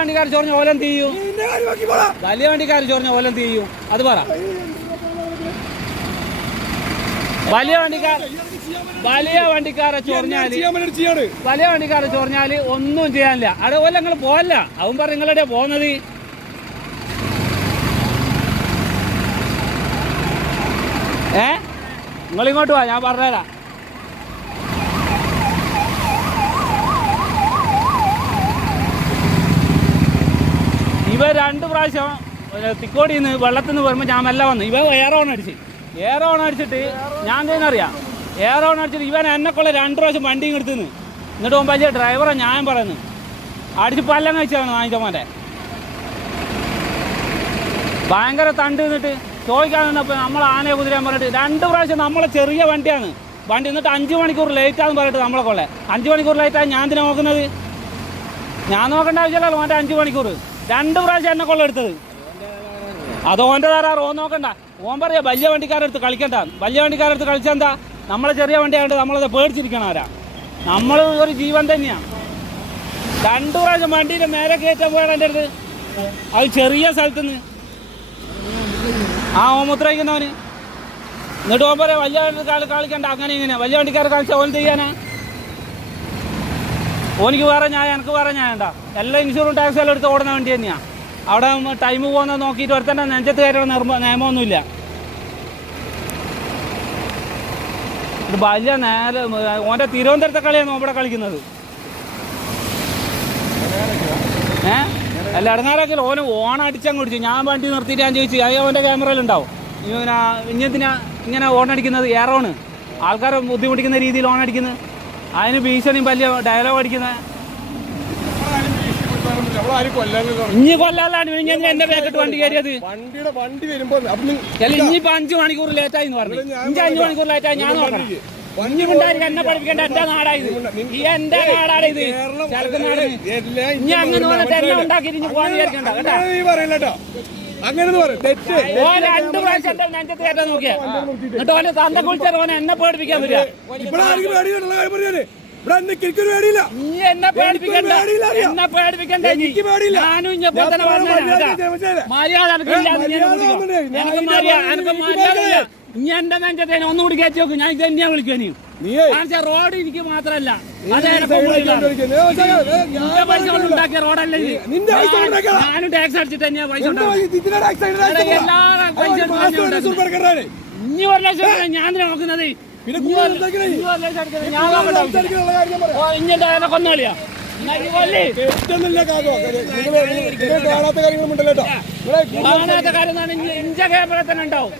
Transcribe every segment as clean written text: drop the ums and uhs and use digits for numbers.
വണ്ടിക്കാർ ചൊറിഞ്ഞ ഓലം തീയും, വലിയ വണ്ടിക്കാർ ചൊറിഞ്ഞ ഓലം തീയും. അത് പറ. വലിയ വണ്ടിക്കാരെ ചൊറിഞ്ഞാല് ഒന്നും ചെയ്യാനില്ല. അതുപോലെ നിങ്ങൾ പോവല്ല. അവൻ പറ നിങ്ങളുടെ പോകുന്നത്. നിങ്ങളിങ്ങോട്ട് വാ, ഞാൻ പറഞ്ഞുതരാം. ഇവ 2 പ്രാവശ്യം തിക്കോടിയിൽ നിന്ന് വെള്ളത്തിൽ നിന്ന് വരുമ്പോൾ ഞാൻ മെല്ലെ വന്നു. ഇവ എയർ ഓൺ അടിച്ചിട്ട് ഞാൻ എന്തെന്നറിയാം, എയർ ഓൺ അടിച്ചിട്ട് ഇവൻ എന്നെക്കൊള്ള 2 പ്രാവശ്യം വണ്ടിയും എടുത്തുനിന്ന്. എന്നിട്ട് പോകുമ്പോൾ വലിയ ഡ്രൈവറെ ഞാൻ പറയുന്നു അടിച്ച് പല്ലം കഴിച്ചാണ് വാങ്ങിച്ചോമാൻ്റെ. ഭയങ്കര തണ്ട് നിന്നിട്ട് ചോദിക്കാൻ നിന്നപ്പോൾ നമ്മൾ ആനയെ കുതിരാൻ പറഞ്ഞിട്ട് 2 പ്രാവശ്യം നമ്മളെ ചെറിയ വണ്ടി എന്നിട്ട് 5 മണിക്കൂർ ലേറ്റാന്ന് പറഞ്ഞിട്ട് നമ്മളെ കൊള്ളേ. 5 മണിക്കൂർ ലേറ്റായി ഞാൻ എന്തിനാ നോക്കുന്നത്? ഞാൻ നോക്കേണ്ട ആവശ്യമില്ലല്ലോ. ഓൻ്റെ 5 മണിക്കൂർ 2 പ്രാവശ്യം എന്നെ കൊള്ള എടുത്തത്. അത് ഓൻ്റെ തരാറ്. ഓൻ നോക്കണ്ട. ഓൻ പറയാ വലിയ വണ്ടിക്കാരെടുത്ത് കളിക്കണ്ട. വലിയ വണ്ടിക്കാരെടുത്ത് കളിച്ചാൽ എന്താ? നമ്മളെ ചെറിയ വണ്ടിയായിട്ട് നമ്മളത് പേടിച്ചിരിക്കണവരാ. നമ്മൾ ഒരു ജീവൻ തന്നെയാണ്. 2 പ്രാവശ്യം വണ്ടീൻ്റെ നേരെ കയറ്റാൻ പോയാണ് എൻ്റെ അടുത്ത്. അത് ചെറിയ സ്ഥലത്തുനിന്ന് ഓൻ മുദ്രയിക്കുന്നവന്. എന്നിട്ട് ഓൻ പറയാം വലിയ വണ്ടി കളിക്കണ്ട, അങ്ങനെ ഇങ്ങനെ. വലിയ വണ്ടിക്കാരെ കളിച്ചാൽ ഓൻ ചെയ്യാനാ? ഓനിക്ക് വേറെ ന്യായം, എനിക്ക് വേറെ ന്യായം ഉണ്ടാ. എല്ലാ ഇൻഷുറൻസ് ടാക്സ് എല്ലാം എടുത്ത് ഓടുന്ന വണ്ടി തന്നെയാണ്. അവിടെ ടൈം പോകുന്നത് നോക്കിയിട്ട് ഒരുത്തന്നെ നെഞ്ചത്ത് കയറ്റണം നിയമമൊന്നുമില്ല. വലിയ നേരെ ഓൻ്റെ തിരുവനന്തപുരത്തെ കളിയാണ് ഇവിടെ കളിക്കുന്നത്. അല്ല ഇടങ്ങാറാക്കില്ല. ഓണടിച്ചങ്ങ് പിടിച്ചു. ഞാൻ വണ്ടി നിർത്തിയിട്ട് ഞാൻ ചോദിച്ചു, ഓൻ്റെ ക്യാമറയിലുണ്ടാവും ഇങ്ങനത്തിനാ ഇങ്ങനെ ഓണടിക്കുന്നത്. എയറോണ് ആൾക്കാരെ ബുദ്ധിമുട്ടിക്കുന്ന രീതിയിൽ ഓണടിക്കുന്നത്. അതിന് ഭീഷണിയും വലിയ ഡയലോഗ് അടിക്കുന്നത്. ഇനി കൊല്ലാതാണ് എന്റെ പാക്കറ്റ് വണ്ടി കയറിയത്. ഇനിയിപ്പോ 5 മണിക്കൂർ ലേറ്റായി എന്ന് പറഞ്ഞു. 5 മണിക്കൂർ ലേറ്റായി ഞാൻ നോക്കണം. ഇനിണ്ടായിരിക്കും എന്നെ പഠിപ്പിക്കേണ്ട. എന്റെ നാടായത്, എന്റെ നാടാണ് ഇത്. ഇനി അങ്ങനെ തന്നെ ഉണ്ടാക്കിയിട്ട് ഇനി പോകാൻ വിചാരിക്കണ്ട കേട്ടോ. 2 പ്രാവശ്യം എന്റെ നെഞ്ചത്ത് കയറ്റാൻ നോക്കിയാ. എന്നിട്ട് ഓനെ തന്റെ കുളിച്ചാൽ ഓനെ എന്നെ പേടിപ്പിക്കാൻ പറ്റുക. എന്നെ പേടിപ്പിക്കണ്ട. ഞാനും ഇഞ്ഞപ്പോ തന്നെ മര്യാദ എനിക്ക് മര്യാദ. ഇനി എന്റെ നെഞ്ചത്തേനെ ഒന്നുകൂടി കയറ്റി നോക്കും. ഞാൻ ഇത് തന്നെയാ വിളിക്കാൻ. റോഡ് എനിക്ക് മാത്രല്ല, പൈസ ഉണ്ടാക്കിയ റോഡല്ല ഇത്. ഞാനും ടാക്സ് അടിച്ചിട്ട് തന്നെയാ പൈസ. ഇനി 1 ലക്ഷം ഞാൻ നോക്കുന്നത്. കൊന്നോളിയാ കാണാത്ത കാര്യം. ഇഞ്ച ക്യാമറ തന്നെ ഉണ്ടാവും.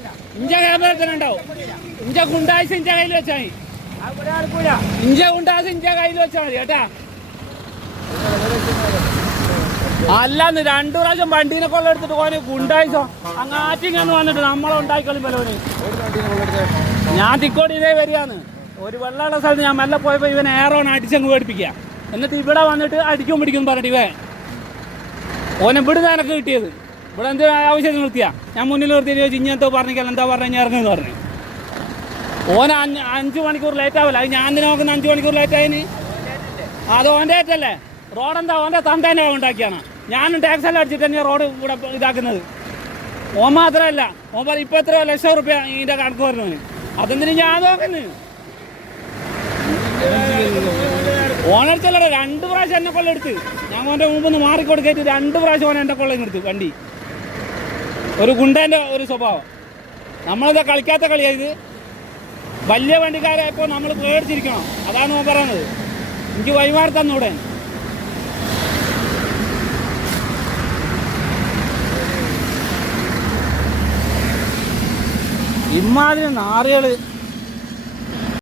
ഇഞ്ച ഗുണ്ടായ്സ് ഇഞ്ച കയ്യിൽ വെച്ചാൽ മതി. ഇഞ്ച ഗുണ്ടാസ് ഇഞ്ച കയ്യിൽ വെച്ചാൽ മതി കേട്ടാ. അല്ലാന്ന് 2 പ്രാവശ്യം വണ്ടീനെ കൊള്ളെടുത്തിട്ട് പോകാൻ ഗുണ്ടായിസോ അങ്ങാറ്റിങ്ങന്ന് വന്നിട്ട് നമ്മളെ ഉണ്ടായിക്കളി പലോന്. ഞാൻ തിക്കോടി ഇതേ വരികയാണ്. ഒരു വെള്ളമുള്ള സ്ഥലത്ത് ഞാൻ മെല്ലെ പോയപ്പോൾ ഇവൻ എയറോൺ അടിച്ചങ്ങ് പേടിപ്പിക്കുക. എന്നിട്ട് ഇവിടെ വന്നിട്ട് അടിക്കും പിടിക്കും പറഞ്ഞിട്ട് ഇവൻ ഓനെ ഇവിടെ നിനക്ക് കിട്ടിയത്. ഇവിടെ എന്ത് ആവശ്യം നിർത്തിയാ? ഞാൻ മുന്നിൽ നിർത്തിയിട്ട് ചോദിച്ചു ഇങ്ങനത്തെ പറഞ്ഞില്ല, എന്താ പറഞ്ഞു ഇറങ്ങുമെന്ന് പറഞ്ഞു. ഓന 5 മണിക്കൂർ ലേറ്റ് ആവില്ല. അത് ഞാൻ നോക്കുന്ന 5 മണിക്കൂർ ലേറ്റ് ആയിന്. അത് ഓൻ്റെ ഏറ്റല്ലേ? റോഡെന്താ ഓൻ്റെ തന്തേനെ ഉണ്ടാക്കിയാണ്. ഞാനും ടാക്സ് എല്ലാം അടിച്ചിട്ട് തന്നെയാണ് റോഡ് ഇവിടെ ഇതാക്കുന്നത്. ഓൻ മാത്രമല്ല, ഓൻ പറയും ഇപ്പം എത്രയോ ലക്ഷം റുപ്യ ഇതിൻ്റെ കണക്ക് വരുന്നവന്. അതെന്തിനും ഞാൻ നോക്കുന്നു. ഓണടിച്ചല്ലേ 2 പ്രാവശ്യം എന്നെ കൊള്ളെടുത്ത്. ഞാൻ ഓൻ്റെ മുമ്പ് നിന്ന് മാറിക്കൊടുക്കേറ്റ് 2 പ്രാവശ്യം ഓൻ എൻ്റെ കൊള്ളയും എടുത്ത് വണ്ടി. ഒരു ഗുണ്ടേൻ്റെ ഒരു സ്വഭാവം. നമ്മളിത് കളിക്കാത്ത കളിയായത്. വലിയ വണ്ടിക്കാരായപ്പോൾ നമ്മൾ പേടിച്ചിരിക്കണം. അതാണ് ഓൻ പറയുന്നത്. എനിക്ക് വഴിമാറി തന്നൂടെ. ഇമ്മാതിരി നാറികള്